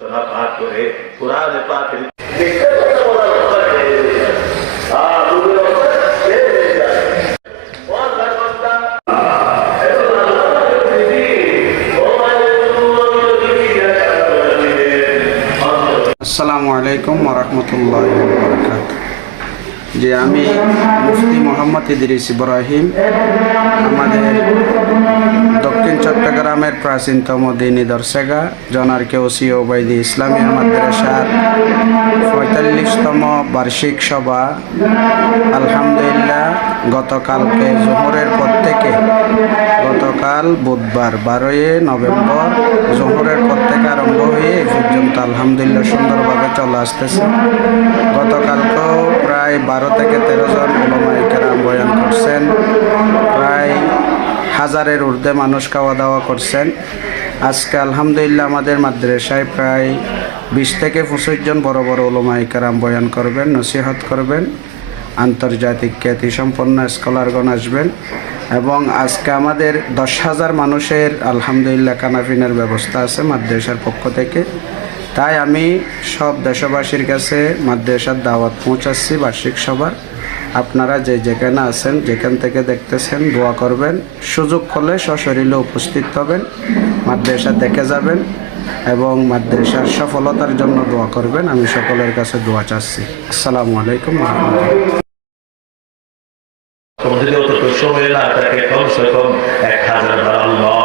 পাঠ করে কোরআনে পাকের আসসালামু আলাইকুম ওয়া রাহমাতুল্লাহি ওয়া বারাকাতুহু। যে আমি মুফতি মোহাম্মদ ইদ্রিস ইব্রাহিম আমাদের দক্ষিণ চট্টগ্রামের প্রাচীনতম দ্বীনি দর্শাগা জনারকে ওসি ওবায়দি ইসলামিয়া মাদ্রাসার ৪৫তম বার্ষিক সভা আলহামদুলিল্লাহ গতকালকে জোহরের পর থেকে গতকাল বুধবার ১২ই নভেম্বর জোহরের পর থেকে আরম্ভ হয়ে এই পর্যন্ত আলহামদুলিল্লাহ সুন্দরভাবে চলে আসতেছে। গতকালকেও প্রায় ১২ থেকে ১৩ জন উলামায়ে কেরাম বয়ান করছেন, প্রায় হাজারের ঊর্ধ্বে মানুষ খাওয়া দাওয়া করছেন। আজকে আলহামদুলিল্লাহ আমাদের মাদ্রাসায় প্রায় ২০ থেকে ২৫ জন বড় বড় উলামায়ে কেরাম বয়ান করবেন, নসিহত করবেন, আন্তর্জাতিক খ্যাতিসম্পন্ন স্কলারগণ আসবেন এবং আজকে আমাদের ১০,০০০ মানুষের আলহামদুলিল্লাহ খানাপিনার ব্যবস্থা আছে মাদ্রাসার পক্ষ থেকে। তাই আমি সব দেশবাসীর কাছে মাদ্রাসার দাওয়াত পৌঁছাচ্ছি বার্ষিক সভার। আপনারা যে যেখানে আছেন, যেখান থেকে দেখতেছেন, দোয়া করবেন, সুযোগ হলে সশরীরে উপস্থিত হবেন, মাদ্রাসা দেখে যাবেন এবং মাদ্রাসার সফলতার জন্য দোয়া করবেন। আমি সকলের কাছে দোয়া চাচ্ছি। আসসালামু আলাইকুম ওয়া রাহমাতুল্লাহ। সময় না থাকে কমসে কম ১,০০০ বার আল্লাহ